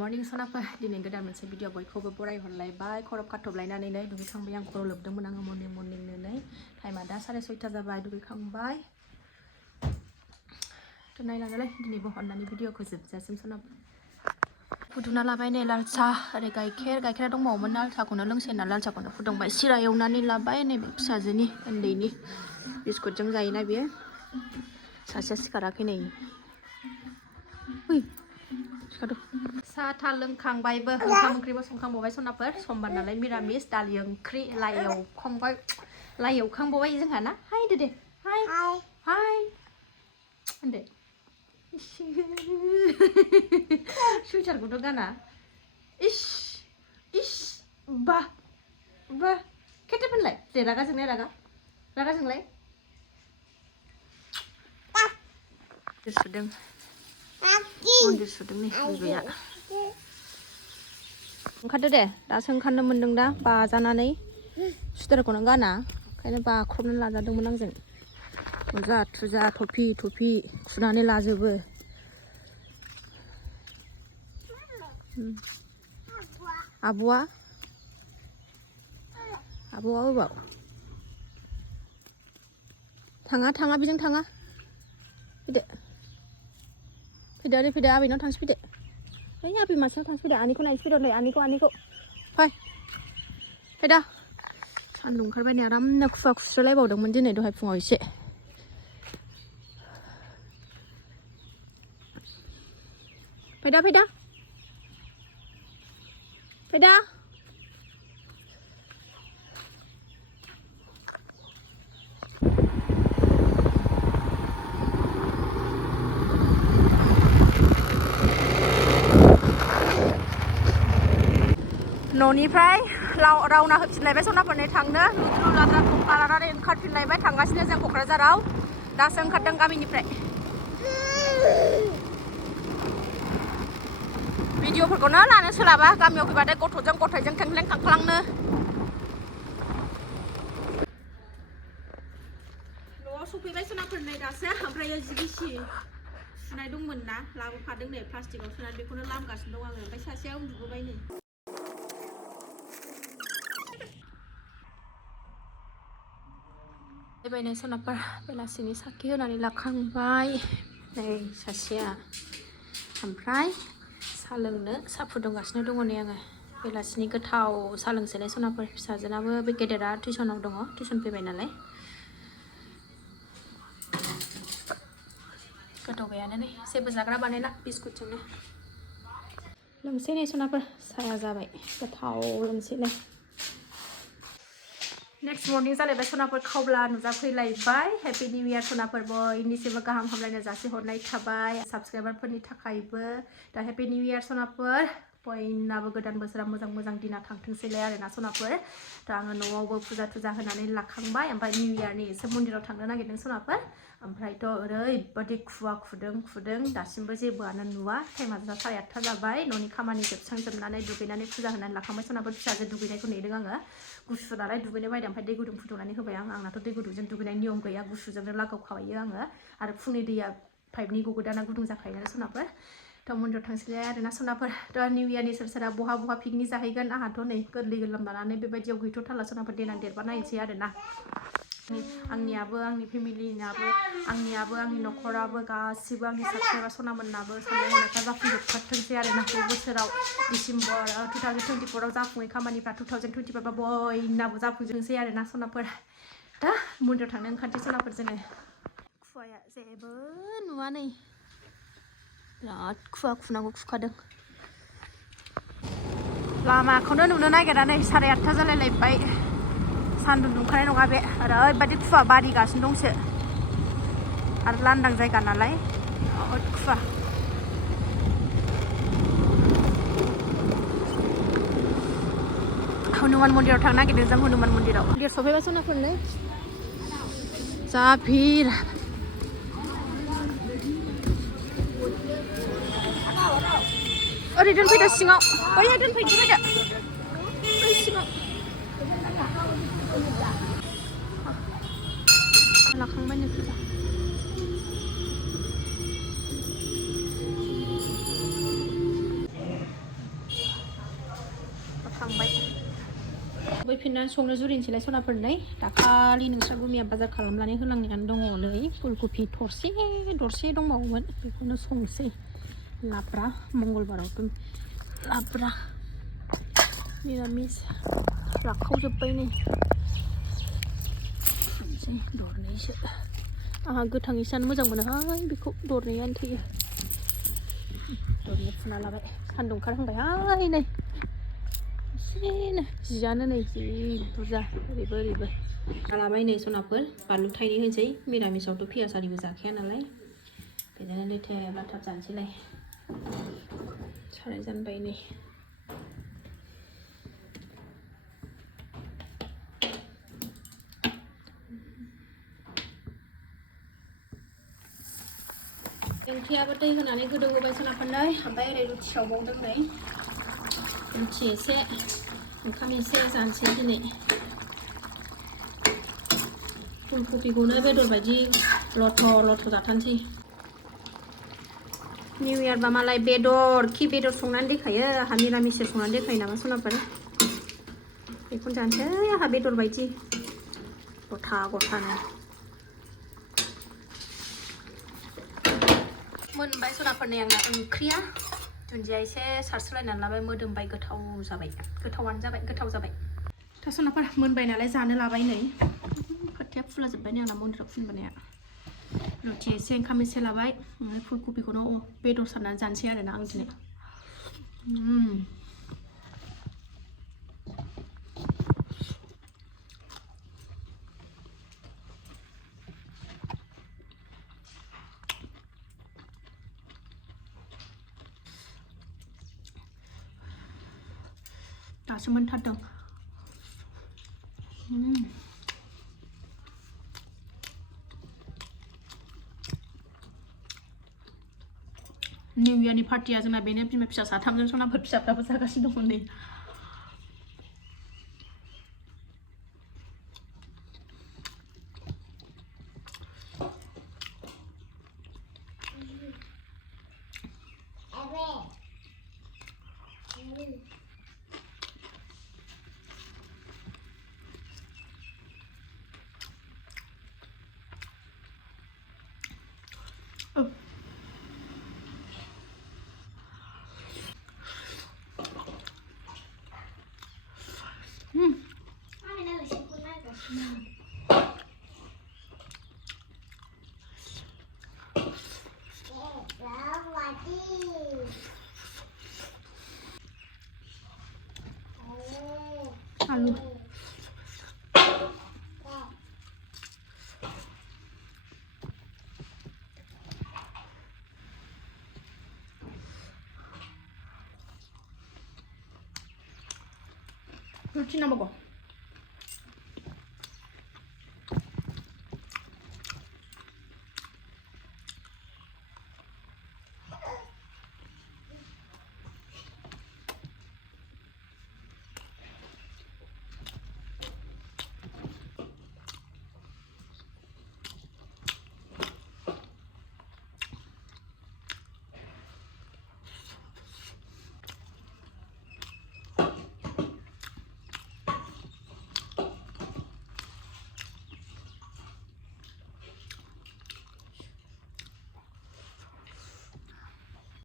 morning सनाफोर दिनै गोदान मोनसे भिडिअ बयखौबो बरायहरलायबाय खरब खाथबलायनानै दुगैखांबाय आं खर' लोबदोंमोन आङो मर्निंनो टाइमा दा 6:30 जाबाय दुगैखांबाय थ' नायलांदोलै दिनैबो हरनानै भिडिअखौ जोबजासिम सनाफोर फुदुंना लाबाय नै लाल साह ओरै गाइखेरा दंबावोमोन लाल साहखौनो लोंसै होनना लाल साहखौनो फुदुंबाय सिरा एवनानै लाबाय नैबे फिसाजोनि उन्दैनि बिस्कुटजों जायोना बियो सासेया सिखाराखै नै साहा था लोंखांबायबो ओंखाम ओंख्रिबो संखांबावबाय सनाफोर समबार नालाय मिरामिस दालि ओंख्रि लाइ एवखांबावबाय जोंहा ना हाय दे हाय हाय होनदो सुइटारखौथ' गाना इस इस बा खेथे फोनलाय दे रागा जोंलाय सुदों मन्दिर सुदों नै बिबैया ओंखारदो दे दासो ओंखारनो मोनदों दा बाजानानै सुइटारखौनो गाना ओंखायनो बाख्रबनानै लाजादोंमोन आंजों मुजा थुजा थफि खुनानै लाजोबो आब'आ अबाव थाङा बेजों थाङा फैदो ओरै फैदो आबैनाव थांसै फैदो ओइ आबै मासेनाव थांसै फैदो आनैखौ नायसै फैदो नै आनैखौ फैदा सान्दुं ओंखारबाय नै आरामनो खुवा खुस्रोलायबावदोंमोन दिनै दहाय फुङाव एसे फैदा न'निफ्राय रावना होफिनलायबाय सनाफोरनो थांनो लानानै ओंखारफिनलायबाय थांगासिनो जों क'क्राझाराव दासो ओंखारदों गामिनिफ्राय भिडिअफोरखौनो लानो सोलाबा गामियाव फैबाथाय गथ'जों खेंख्लें खांख्लांनो न'आव सफैबाय सनाफोर नै दासो ओमफ्राय जि गिसि सुनाय दंमोन ना लाबोफादों नै प्लास्टिकआव सोनानै बेखौनो लामगासिनो दं आङो ओमफ्राय सासेया उन्दुबोबाय नै बेबायनो सनाफोर बेलासिनि साखि होनानै लाखांबाय नै सासेया ओमफ्राय साहा लोंनो साहा फुदुंगासिनो दङ नै आङो बेलासिनि गोथाव साहा लोंसैलाय सनाफोर फिसाजोनाबो बे गेदेरा टिउसनाव दङ टिउसन फैबाय नालाय गोथावबायानो नै जेबो जाग्रा बानायला बिस्कुटजोंनो लोंसै नै सनाफोर साया जाबाय गोथाव लोंसैलाय नेक्स्ट मर्निं जालायबाय सनाफोर खावब्ला नुजाफैलायबाय हेपि निउ इयार सनाफोर बयनिसिमबो गाहाम हामलायनाय जासिहरनाय थाबाय साबस्क्राइबारफोरनि थाखायबो दा हेपि निउ इयार सनाफोर बयनाबो गोदान बोसोरा मोजां दिना थांथोंसैलाय आरोना सनाफोर दा आङो न'आवबो फुजा होनानै लाखांबाय ओमफ्राय निउ इयारनि एसे मन्दिराव थांनो नागिरदों सनाफोर ओमफ्रायथ' ओरैबादि खुवा खुदों दासिमबो जेबोआनो नुवा टाइमा 8:30 जाबाय न'नि खामानि जोबस्रांजोबनानै दुगैनानै फुजा होनानै लाखांबाय सनाफोर फिसाजो दुगैनायखौ नेदों आङो गुसु नालाय दुगैनो बायदों ओमफ्राय दै गुदुं फुदुंनानै होबाय आंनाथ' दै गुदुंजों दुगैनाय नियम गैया गुसुजोंनो लागावखायो आङो आरो फुंनि दैया पाइपनि गगोदाना गुदुं जाखायो नालाय सनाफोर थ' मन्दिराव थांसैलाय आरोना सनाफोर थ' निउ इयारनि सोरबा बहा पिकनिक जाहैगोन आंहाथ' नै गोरलै गोरलाम लानानै बेबायदियाव गैथ'थारला सनाफोर देनां देरबा नायनोसै आरोना आंनियाबो आंनि फेमिलिनाबो आंनियाबो आंनि न'खराबो गासिबो आंनि साबस्क्राइबार सनामोननाबो साननाय हनायफ्रा जाफुंजोबथारथोंसै आरोना बे बोसोराव डिसेम्बर 2024 आव जाफुङै खामानिफ्रा 2025 बा बयनाबो जाफुंजोबसै आरोना सनाफोर दा मन्दिराव थांनो ओंखारसै सनाफोर जोङो खुवाया जेबो नुवा नै बिराद खुनांगौ खुखादों लामाखौनो नुनो नागिरा नै 8:30 जालायलायबाय सान्दुं दुंखानाय नङा बे ओरैबायदि खुवा बारिगासिनो दंसो आरो लांदां जायगा नालाय बिराद खुवा हनुमान मन्दिराव थांनो नागिरदों जों हनुमान मन्दिराव मन्दिर सफैबा सनाफोरनो जा भिर ओरै दोनफैदो सिङाव बैयो दोनफैदो बै सिङाव लाखांबाय नो फुजा फैफिननानै संनो जुरिनोसैलाय सनाफोरनै दाखालि नोंस्रा गुमिया बाजार खालामनानै होलांनायानो दङ नै फुलकबि थरसे दरसे दंबावोमोन बेखौनो संसै लाब्रा मंगलबारावथ' लाब्रा निरामिस राखावजोब्बाय नै दरनैसो आंहा गोथाङै जानो मोजां मोनोहाय बेखौ दरनैयानो थैयो दरनै फुना लाबाय सान्दुं ओंखारहांबायहाय नै एसेनो जियानो नै जि बुरजा ओरैबो लाबाय नै सनाफोर बानलु थाइनै होनोसै मिरामिसावथ' पियाज आरिबो जाखाया नालाय बेजोंनो लेथेब लाथाब जानोसैलाय साराय जानबाय नै ओंख्रियाबो दै होनानै गोदौ होबाय सनाफोरनै ओमफ्राय ओरै रुथि सावबावदों नै रुथि एसे ओंखाम एसे जानोसै दिनै फुलकबिखौनो बेदर बायदि लथ' जाथारनोसै निउ इयारबा मालाय बेदर संनानै देखायो आंहा निरामिससो संनानै देखायो नामा सनाफोर बेखौनो जानोसै आंहा बेदर बायदि गथानो मोनबाय सनाफोरनि आंना ओंख्रिया दुन्दिया एसे सारस्रोलायनानै लाबाय मोदोमबाय गोथाव जाबाय दा सनाफोर मोनबाय नालाय जानो लाबाय नै खोथिया फुलाजोब्बाय नै आंना मन्दिराव फुनबोनाया रुथि एसे ओंखाम एसे लाबाय फुलकबिखौनो बेदर सारनानै जानोसै आरोना आं दिनै दासो मोनथारदों निउ इयारनि पार्टिया जोंना बेनो बिमा फिसा साथामजों सनाफोर फिसाफ्राबो जागासिनो दङ नै आलु रुटि नांबावगौ